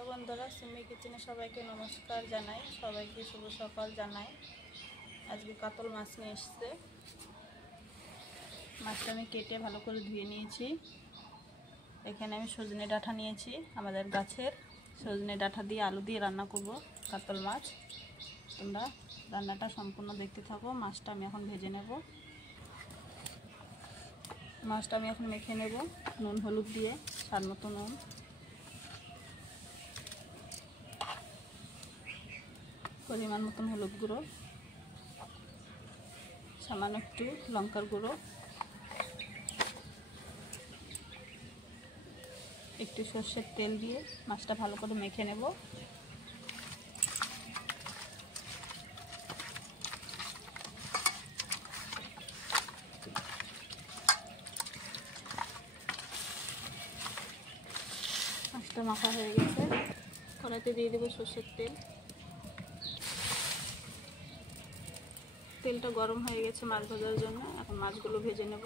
Hello বন্ধুরা, সিমি কিচেনে সবাইকে নমস্কার জানাই, সবাইকে শুভ সকাল জানাই। আজকে কাতল মাছ নিয়ে এসেছে। মাছটা আমি কেটে ভালো করে ধুয়ে নিয়েছি। এখানে আমি সজনে ডাঁটা নিয়েছি, আমাদের গাছের সজনে ডাঁটা দিয়ে আলু দিয়ে রান্না করব কাতল মাছ। তোমরা রান্নাটা সম্পূর্ণ দেখতে থাকো। মাছটা আমি এখন ভেজে নেব। মাছটা আমি এখন মেখে নেব নুন হলুদ দিয়ে, স্বাদ মতো নুন, পরিমাণ মতন হলুদ গুঁড়ো, সামান্য একটু লঙ্কার গুঁড়ো, একটু সর্ষের তেল দিয়ে মাছটা ভালো করে মেখে নেব। মাছটা মাখা হয়ে গেছে। কড়াইতে দিয়ে দেবো সর্ষের তেল। তেলটা গরম হয়ে গেছে মাছ ভাজার জন্য। এখন মাছগুলো ভেজে নেব।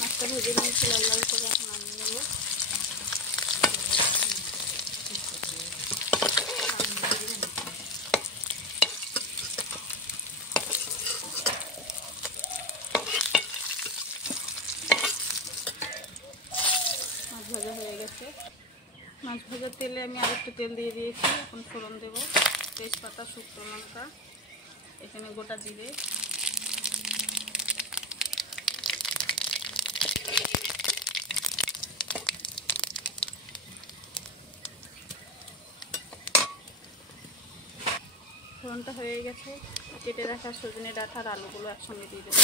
মাছটা ভেজে নিয়েছি লাল লাল করে, এখন নামিয়ে নেব। মাছ ভাজা হয়ে গেছে। মাছ ভাজার তেলে আমি আরেকটু তেল দিয়ে দিয়েছি। এখন ফোড়ন দেব, তেজপাতা, শুকনো লঙ্কা, এখানে গোটা জিরে, ফোড়নটা হয়ে গেছে। কেটে রাখা সজনে ডাঁটার আলুগুলো একসঙ্গে দিয়ে দেবো।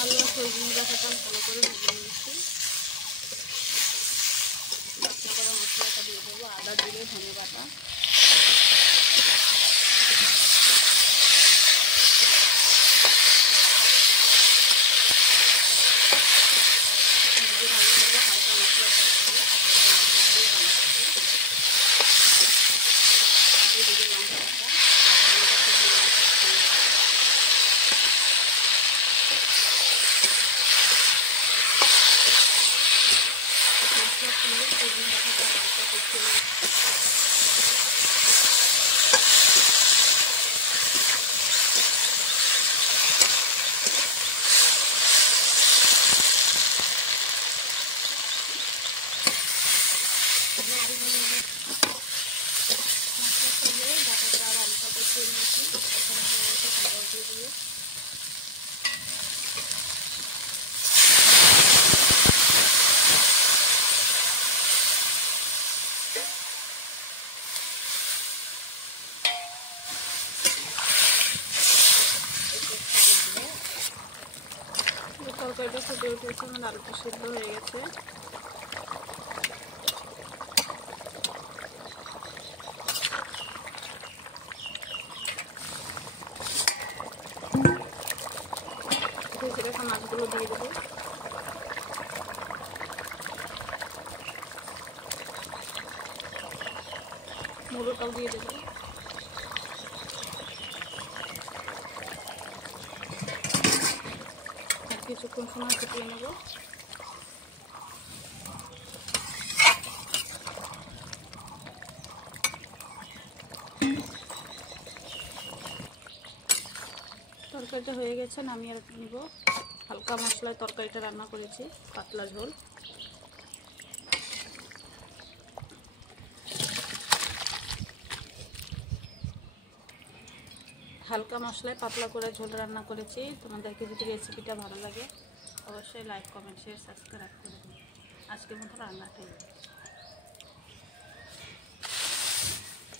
আলু আর সজনে ডাঁটাটা ভালো করে ভেজে নিয়েছি। বাটা করা মশলাটা দিয়ে দেবো, আদা, জিরে, ধনে বাটা, তরকারিটা ফুটে উঠেছে, আমার আলুটা সিদ্ধ হয়ে গেছে। ভেজে রাখা মাছগুলো দিয়ে দেবো। মুড়োটাও দিয়ে দেবো। কিছুক্ষণ সময় ফুটিয়ে নেব। তরকারিটা হয়ে গেছে, নামিয়ে নিব। হালকা মশলায় তরকারিটা রান্না করেছি, পাতলা ঝোল। হালকা মশলায় পাতলা করে ঝোল রান্না করেছি। তোমাদেরকে যদি রেসিপিটা ভালো লাগে অবশ্যই লাইক, কমেন্ট, শেয়ার, সাবস্ক্রাইব করে দিন। আজকের মতো রান্নাটাই।